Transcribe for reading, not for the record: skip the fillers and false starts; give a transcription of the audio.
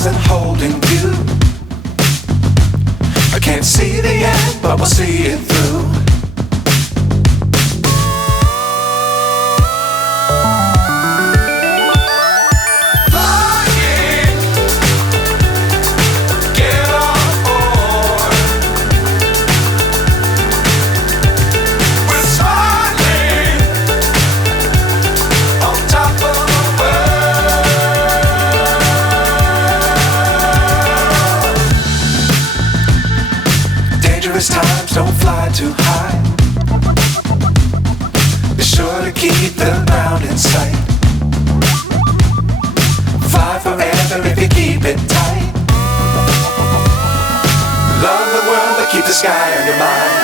stars and holding you. I can't see the end, but we'll see it through. Times don't fly too high. Be sure to keep the ground in sight. Fly forever if you keep it tight. Love the world but keep the sky on your mind.